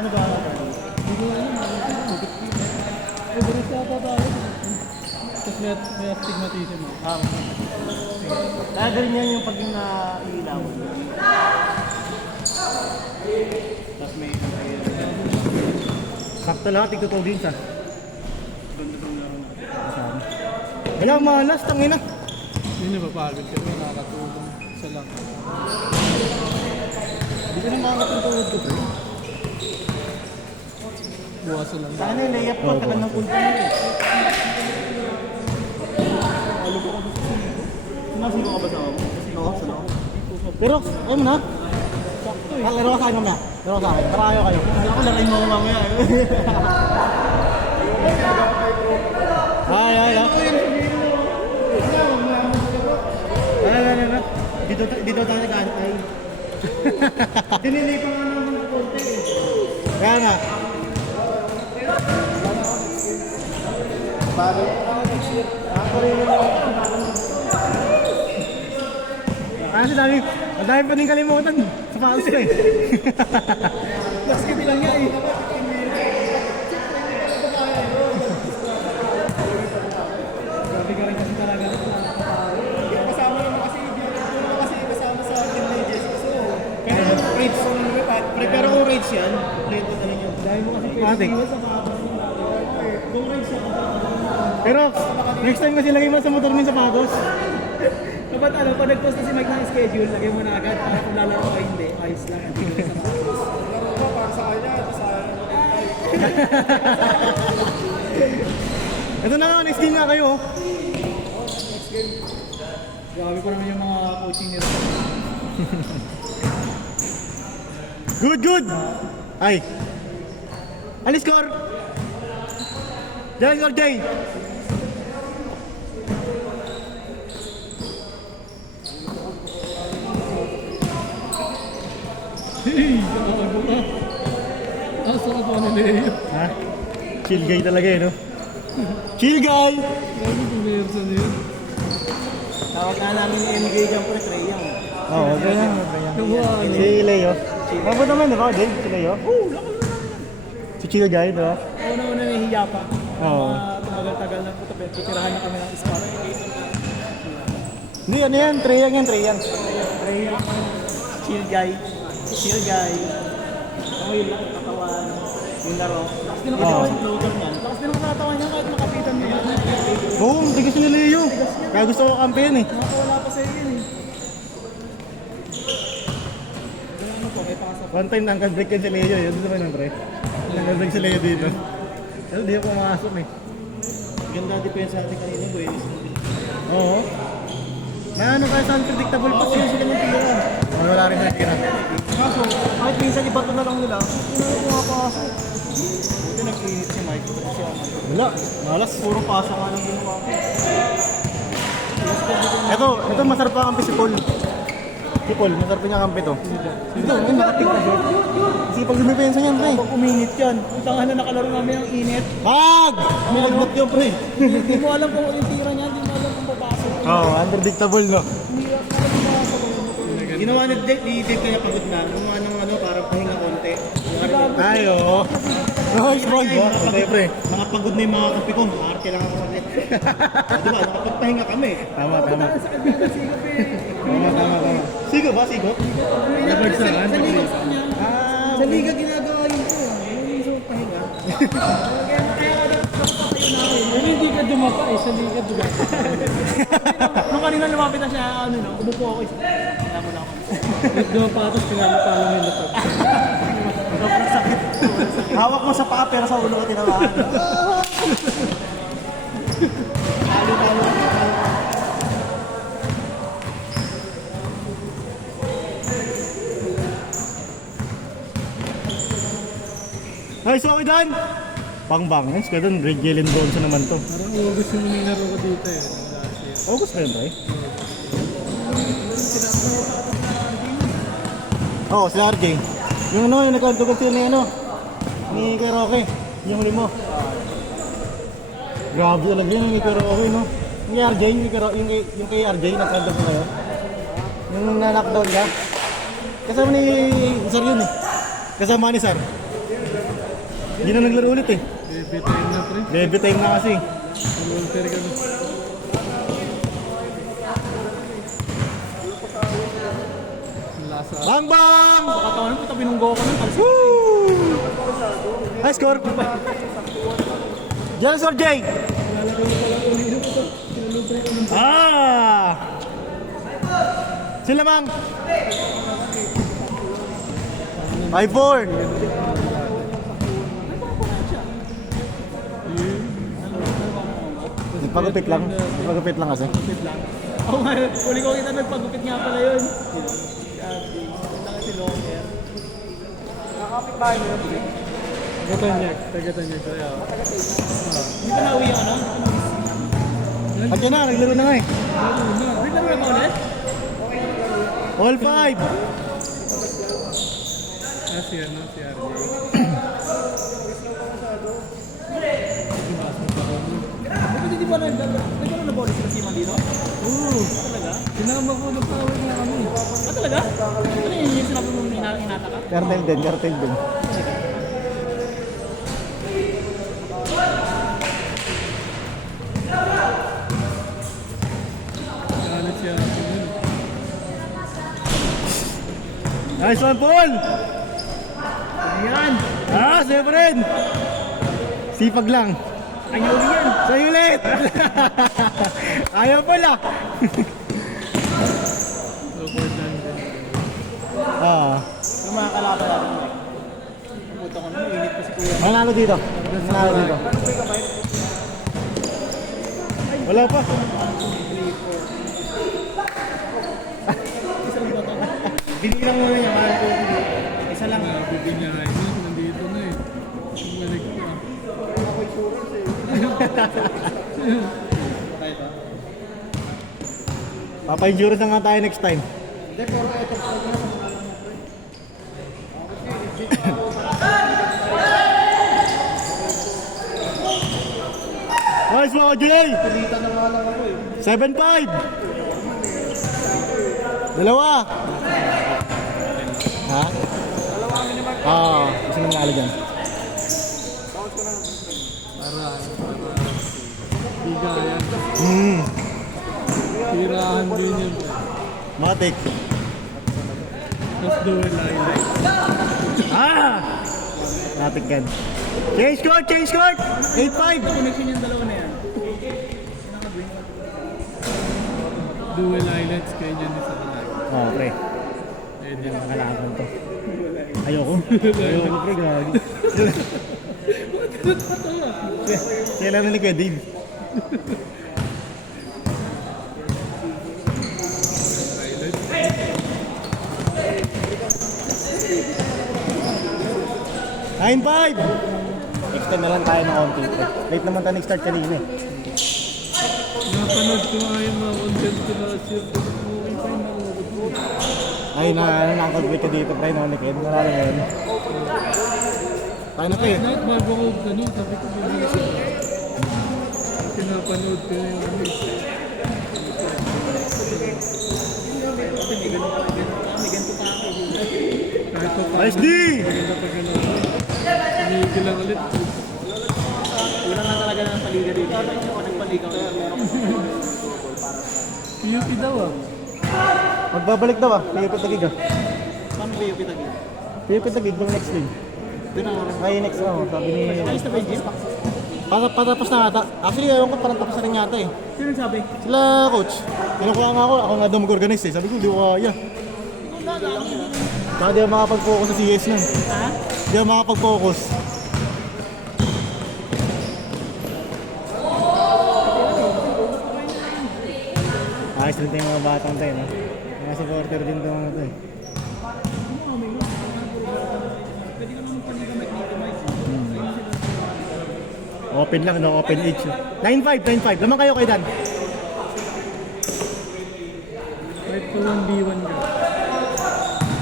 Ano ba? Hindi ko alam. Overreach ata tayo. Tapos may astigmatism. Kaya galing yan yung pag nailaw. Tapos may sakto lahat, tigtutog din sa. Wala, malas, tangina. Hindi na papagod kami, nakakatulong. Isa lang. Hindi ko na makakatulog ko, bro. Buwasan lang. Sana yung layup ko, tagal ng punta nyo eh. Sino ka ba sa ako? Sino ka? Sino ka? Pero, ayaw mo na? Sakto eh. Laro ka sa akin mamaya. Laro ka sa akin. Para ayaw kayo. Alam ko larain mo ako mamaya eh. Ay. Dito tayo nag-antay. Dinilay pa nga naman ng konti eh. Kaya nga. Kasi ang dami pa rin kalimutan sa paus ko eh. Basket lang nga eh. Grabe ka rin kasi talaga. Kasama naman kasi, kasama sa teenagers. So, pero yung rage sa mga Pero kung rage yan, play ko na rin yun. Dahil mo kasi Ate. pwede sa mga kung rage siya, Pero next time kasi lagay mo sa motor mo yung sapatos. Dapat ano, pag nag-post na si Mike ng schedule, lagay mo na agad para kung lalaro ka hindi, ayos lang. Hindi ko sa laro ko para sa kanya, sa Ito na nga, next game nga kayo. Grabe pa naman yung mga coaching nila. Good! Ay! Alis score! Diyan score, Jay! Hey! Nakakago ka. Asa ka pa ni Leo? Ha? Chill guy talaga eh, no? Chill guy! Grabe kung Mayerson yun. Tawag nga namin ni MJ dyan pre, Trey Young. Oo, okay lang. Yung ano? Si Leo. Mabot naman, di ba, Jay? Si Leo? Oo, si Chill guy, di ba? Una-una nahihiya pa. Oo. Tumagal-tagal na puto, pero titirahan na kami ng spot. Hindi, ano yan? Trey Young yan, Trey Young. Ray, Chill guy. Chill guy. Ako yung katawan. Yung laro. lakas din ang katawan niyan. Lakas din ang katawan niya kahit makapitan mo yan. Oo, tigas ni Leo. Kaya gusto ko kampiyan eh. Nakakawala pa sa iyo yun eh. Ano po, may pakasap. One time nangkag-break yan si Leo. Yun dito naman pre. Nangkag-break si Leo dito. Pero di ako pumasok eh. Ganda depensa natin kanina, boys. Oo. Na ano kaya sa unpredictable pa sila sila ng tira. Wala rin sa tira. kaso, kahit minsan ibato na lang nila, hindi na pumapasok. Buti nag-init si Mike. Wala. Malas. Puro pasok nga lang ginawa ko. Ito masarap pa kampi si Paul. Si Paul, masarap niya kampi to. Ito, yun, nakatik na siya. Kasi pag lumipensa niyan, pre. Pag uminit yan, ang tanga na nakalaro namin ang init. Wag! May lagbot yun, pre. Hindi mo alam kung yung tira niya, hindi mo alam kung papasok. Oo, unpredictable, no? Hindi mo alam kung papasok. Ginawa ni Dave kaya pagod na. Gumawa ng ano, para pahinga konti. Ay, oo. Nice, bro. Okay, pre. Mga pagod na yung mga kape ko, arte lang ako sa net. Diba, nakapagpahinga kami. Tama. Sa kanya sigap eh. Tama. Sigo ba? Sigo? Sa liga sa kanya. Sa liga ginagawa yun po. Yung so pahinga. Hindi ka dumapa eh, sa liga dumapa. Nung kanina lumapit na siya, ano no, umupo ako isa. Kailangan mo lang ako. Dumapa tapos pinapalo mo yung laptop. Sobrang sakit. Hawak mo sa paa pero sa ulo ko tinamaan. Ay, so okay done! Pang-bangs, kaya doon, Greg Jalen Bronson naman to. Parang August yung nilaro ko dito eh. August ba yun, Tay? Oo, sila RJ. Yung ano, yung nagkantugod sila ni ano, ni kay Roque, yung huli mo. Grabe talaga yun, yung kay Roque, no? Yung kay RJ, yung kay RJ, nagkantugod ko kayo. Yung na-knockdown ka. Kasama ni Sir yun eh. Kasama ni Sir. Hindi na naglaro ulit eh. Baby time na, pre. Baby time na kasi. Walter ka na. Lasa. Bang bang! Katawan mo, binunggo ko nun. Woo! High score! Diyan Sir Jay! Ah! Sila mang! 5-4! Nagpagupit lang. Nagpagupit lang kasi. Oo nga, huli ko kita nagpagupit nga pala yun. Si Longer. Nakakapit tayo na yun. Tagatanyag. Kaya. Hindi pa nauwi yung ano? At yun na, naglaro na nga eh. Naglaro na ba ulit? All 5! Si RJ. Bakit hindi ba nagkaroon na bonus na si Mandino? Oo. Talaga? Sinama ko, nag-power niya kami. Ah, talaga? Ano yung sinabi mo hinata ka? Cartel din. Galit siya. Nice one, Paul! Ayan! Ah, siyempre! Sipag lang. Ayaw yan! Sa'yo ulit! Ayaw pala! Awkward lang din. Ah, Yung mga kalaban natin, Mike. Puta ko na, init pa si Kuya. manalo dito. Manalo dito. Wala pa. Binilang mo na niya, mahal ko. Isa lang. Bibig niya nga yun. Nandito na eh. Bumalik pa. Ako insurance eh. Tayo ba? Papa-insurance na nga tayo next time. Hindi, pero ito pa rin na. Nice mga Jay! Pilitan na nga lang ako eh. 7-5! Dalawa! Ha? Kasi nanalo dyan. Para bigayan. Tirahan din yun. Matik. Let's do it like. Matik yan. Change court! 8-5! Connection yung dalawa na yan. Dual islands kayo dyan sa kanal. Pre. Eh, din. Kalaban to. Ayoko, pre. Grabe. Sila na ni Kuya Dave. Nine 5! Extend na lang tayo ng konti. Late naman tayo nag-start kanina eh. Napanood ko nga yung mga content ko last year. Ay, nakakagwit ka dito, pre. Nonikid. Narala mo yun. Tayo na pa eh. Night bago ko ganun, sabi ko bilis. Pinapanood ko yung ano. Kahit pa Nice D! Sinigil lang ulit. Kulang na talaga ng paliga dito. Ako nagpaliga ko. PUP daw ah. Magbabalik daw ah. Piyupit na gig ah. Paano ba yung pitagin? Piyupit na gig ng next game. Doon ako rin. Ay, next sabi ni... Ayos na ba yung gym? Patapos na ata. Actually, ayaw ko parang tapos na rin yata eh. Sino sabi? Sila coach. Kinukuha nga ako nga daw mag-organize eh. Sabi ko, di ko kaya. Saka di ako makapag-focus sa CS nun. Ha? Di ako makapag-focus. Ayos rin tayo mga batang tayo, no? Mga supporter din itong mga to eh. Open lang, no? Open each. 9-5. Laman kayo kay Dan. Kahit pa 1v1 ka.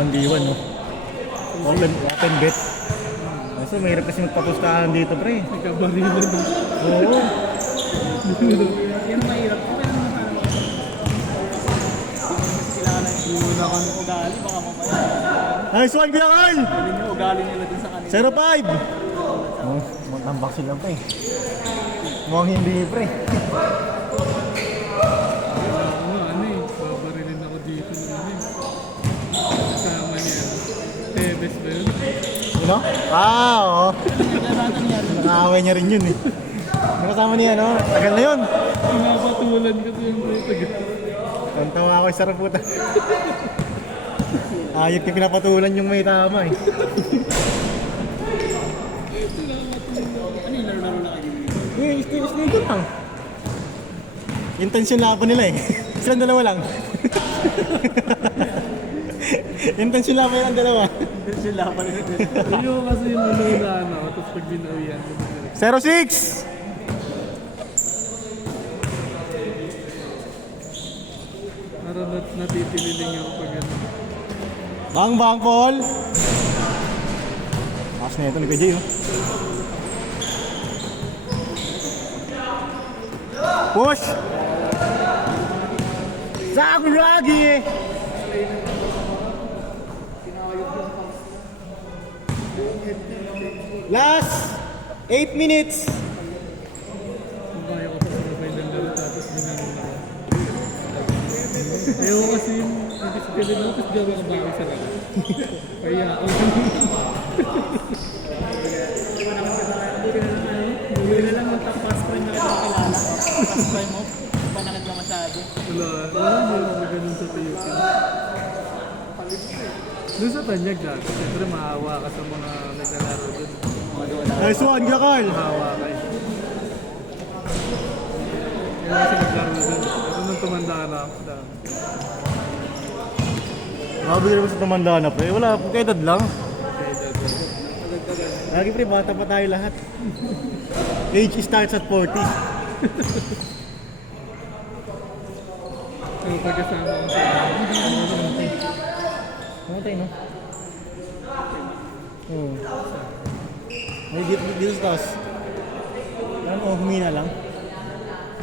1v1, no? Open bet. Kaso mahirap kasi magpapustahan dito, pre. Nagkabarilan na. Oo. Yan mahirap. Kailangan na yung ugali. Baka mamaya. Nice one, Kuya Carl! Hindi yung ugali nila dun sa kanila. 0-5. Matambak sila pa eh. Mukhang hindi pre. Ano eh, babarilin ako dito ng ano eh. Kasama niya. Tebes ba yun? Ano? Oo. Nagkabata niya rin. Nakaaway niya rin yun eh. Nakasama niya no? Tagal na yun. Pinapatulan ko sa yung taga. Tawa ako sa raputa. Ayot ka pinapatulan yung may tama eh. Ano yung laro-laro na kayo? Eh, still lang. Intense yung laban nila eh. Silang dalawa lang. Intense yung laban ng dalawa. Intense yung laban nila. Ayoko kasi yung manulaan ako, tapos pag binawian ko. 06! Parang natitililing ako pag ano. Bang, Paul! Lakas na ito ni KJ oh. Push! Sakuragi! Last 8 minutes! Kung kaya ko pa sabay ng laro tapos ginanong ako. Ayoko kasi yung nagkasigalan ako tapos gawa ka bakit sa laro. Kaya ako. Hindi na lang mag-pass frame na kita kilala. Pass frame mo. Panakit lang masyado. Wala mo ako ganun sa Philippines. Doon sa Tanyag dati, siyempre maawa ka sa mga naglalaro doon. Nice one, Gakal! Maawa ka eh. Kaya kasi naglaro doon. Pero nung tumanda na ako, dami. Nakabigay naman sa tumanda na pre. Wala, pagkaedad lang. Kaya dati. Lagi pre, bata pa tayo lahat. Age starts at 40. Pero pagkasama ko sa Namatay, no? Oo. May dito sa taas. Ano, humina lang.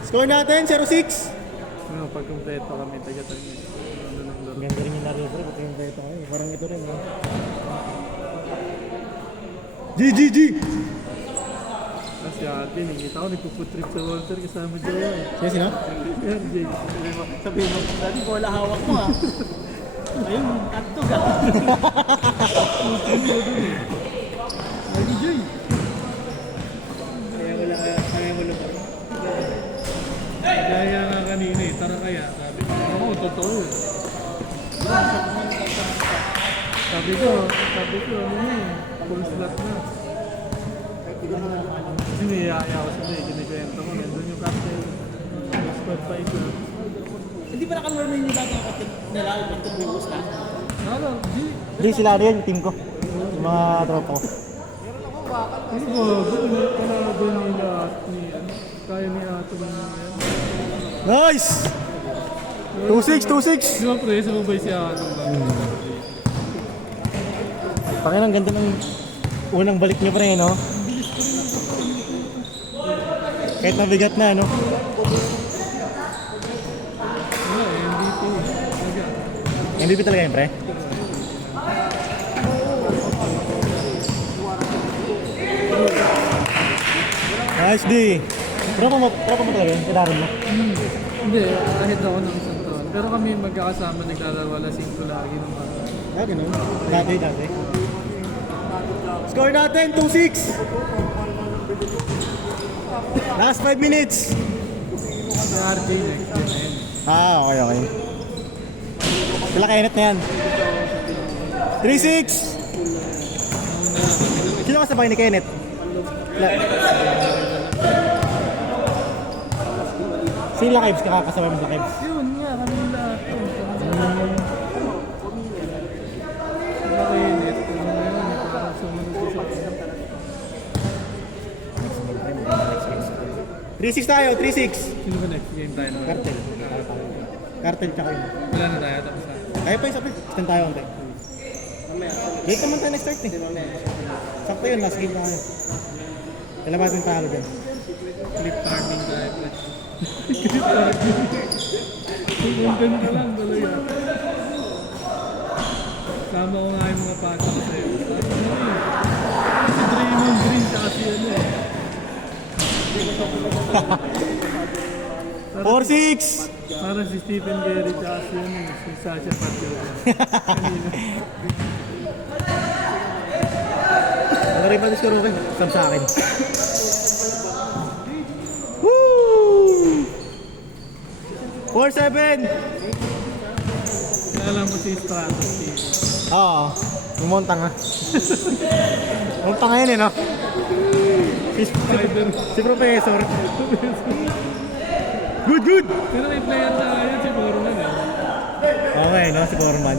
Score natin, 0-6. ano, pag kumpleto kami, taga-Tanyag. Ano nang laro. Ganda rin yung laro, pre. Pati yung beto kayo. Parang ito rin, no? G! Tapos si ate, nakikita ko, nagpuputrip sa Walter kasama Jowa eh. Sino? RJ. Sabihin mo, dati bola hawak mo ah. Ayun, kanto ka. RJ Joy! Kaya mo lang. Kaya nga kanina eh, tara kaya, sabi ko. Ako, totoo yun. Sabi ko, ano na eh, full slot na. Kasi niyaya ko sila eh, kinikwento ko, nandun yung captain. Squad 5 na. Hindi ba nakalaro na yung dati ang kapit nila o pag tumubos na? Ano, di. Hindi, sila rin yung team ko. Yung mga tropa ko. Ano ba, doon nila at ni, ano, kaya ni Ato na yan. Nice! 2-6! Di ba pre, sumabay si Ato ba? Pakina, ang ganda ng unang balik niyo pre, no? Kahit mabigat na, no? Wala eh, MVP. Talaga. MVP talaga yun, pre? Nice D! Tropa mo talaga yun? Kailangan mo? Hindi, ahead ako ng isang taon. Pero kami magkakasama naglalaro alas 5 lagi ng mga. Dati, no? Dati. Score natin, 2-6! Last 5 minutes! Si RJ next year na yun. Okay. Sila kainit na yan. 3-6! Sino kasabay ni Kenneth? Sino Lakibs? Kakasabay mo sa Lakibs? Yun nga, kami lahat. Nakainit. Ano na yun, parang sumunod sa akin. 3-6 tayo, 3-6! Sino ba next game tayo naman? Cartel tsaka yun. Wala na tayo, tapos na. Kaya pa isa pa. Stand tayo konti. Late naman tayo nag-start eh. Sakto yun, last game na kayo. Kailan ba natin talo dyan? Clip farming tayo. Clip farming. Ang ganda lang talaga. Sama ko nga yung mga pato ko sa'yo. Si Draymond Green tsaka si si ano eh. 4-6! Parang si Stephen Gary tsaka si ano eh, si Sasha Patriot. Ano rin pa disco rin? Sab sa akin. Woo! 4-7! Kaya alam mo si Stratos. Oo. Umuntang na. Umuntang ngayon eh, no? Si Professor. Good, good! Pero may player na ngayon si Foreman eh. Okay, no? Si Foreman.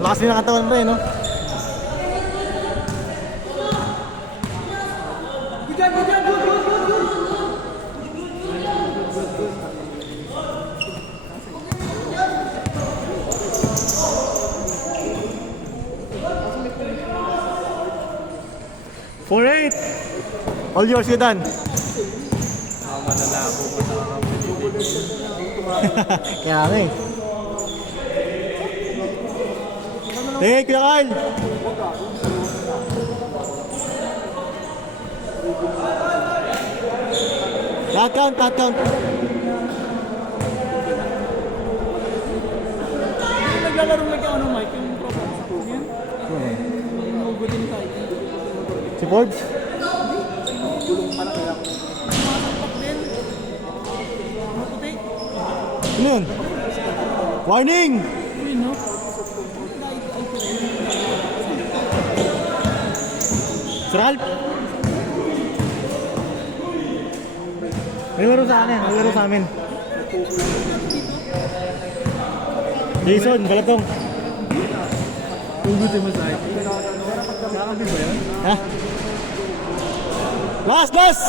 Lakas din ang katawan mo eh, no? For 8. All yours, Yudan. Malalabo pa Kaya nga eh. Hey, Kuya Carl! Lahat count, lahat count. Naglalaro lang ako ng mic yung program sa yan. Yung magugutin tayo. Si Forbes? Masampak din. Maputi. Ano yun? Warning! Uy, no? Si Ralph? May laro sa akin, may laro sa amin. Jason, Balatong. Magugutin mo sa akin. Kakabi ba yan? Ha? Last, last!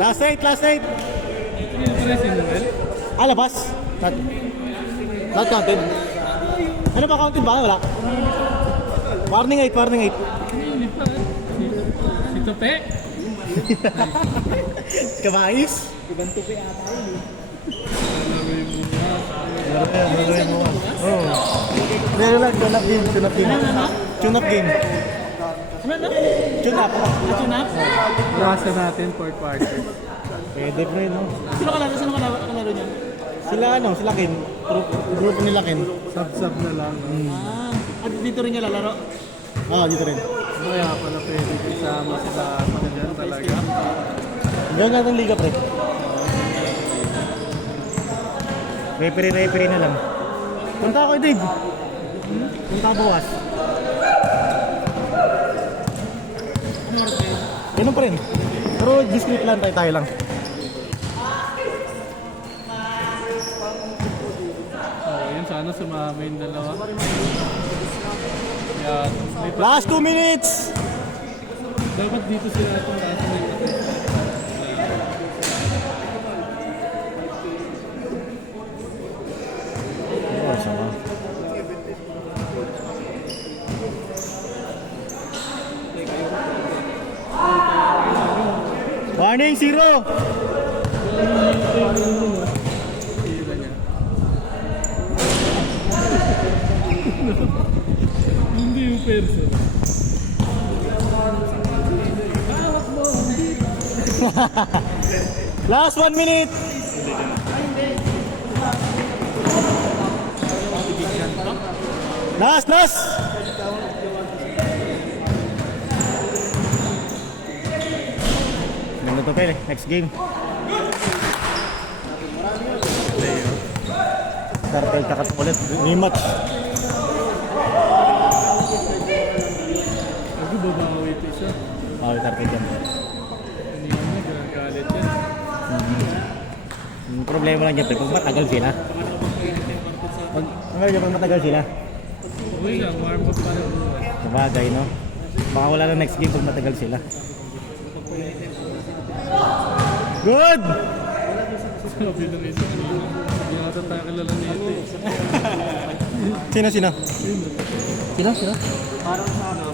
Last 8, last 8. Hindi na pala si Noel. Ah, labas. Not counted. Ano ba counted ba? Wala. Warning 8, warning 8. Hindi pa. Si Tope. Kamayos. Ibang tupi ata yun eh. Maruin mo. Oo. Meron lang, tune up game, tune up game. Tune up game. Ano na? Tune up. Tune up? Rasa natin, fourth quarter. Pwede pa rin, no? Sino kalaro niya? Sila Ken. Grupo nila Ken. Sub-sub na lang. At dito rin niya lalaro? Ah, dito rin. Kaya pala pwede isama sila sa dyan talaga. Diyan nga ng liga, pre. Referee na lang. Punta ako, Dave. Punta ako bukas. Ganun pa rin. Pero discreet lang tayo lang. Yun sana sumama yung dalawa. Yan. Last 2 minutes! Dapat dito sila itong kaso na ito. Oh, sama. Warning, 0! Sila niya. Hindi yung person. Last 1 minute! Last! Ganda to, Pel. Next game. Cartel kakat ulit. Rematch. Ako babawi ito siya. Okay, cartel dyan. Hindi na nagagalit yan. Yung problema lang dyan, pre, pag matagal sila. Pag matagal sila. Okay lang, warm up pa lang buwan. Sabagay, no? Baka wala na next game pag matagal sila. Good! Sabi na rin sa kanina. Hindi nata tayo kilala nito eh. Sino? Sino? Parang sa ano.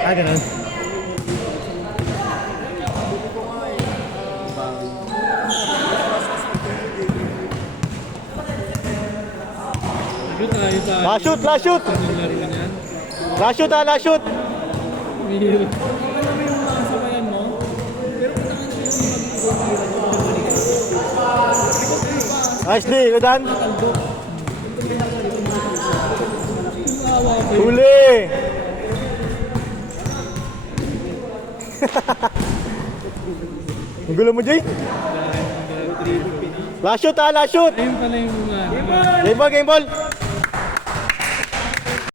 Ah, ganun. tayo sa... Last shoot, last shoot! Yung laro niyan. Last shoot ha, last shoot! Alam mo yung mga sabayan mo? Pero kailangan siya yung Nice D, Rodan. mag-aldo. Yung awa ko yun. Huli! Ang gulo mo, Jay? Last shoot ha, last shoot! Ayun pala yung mga... Game ball, game ball!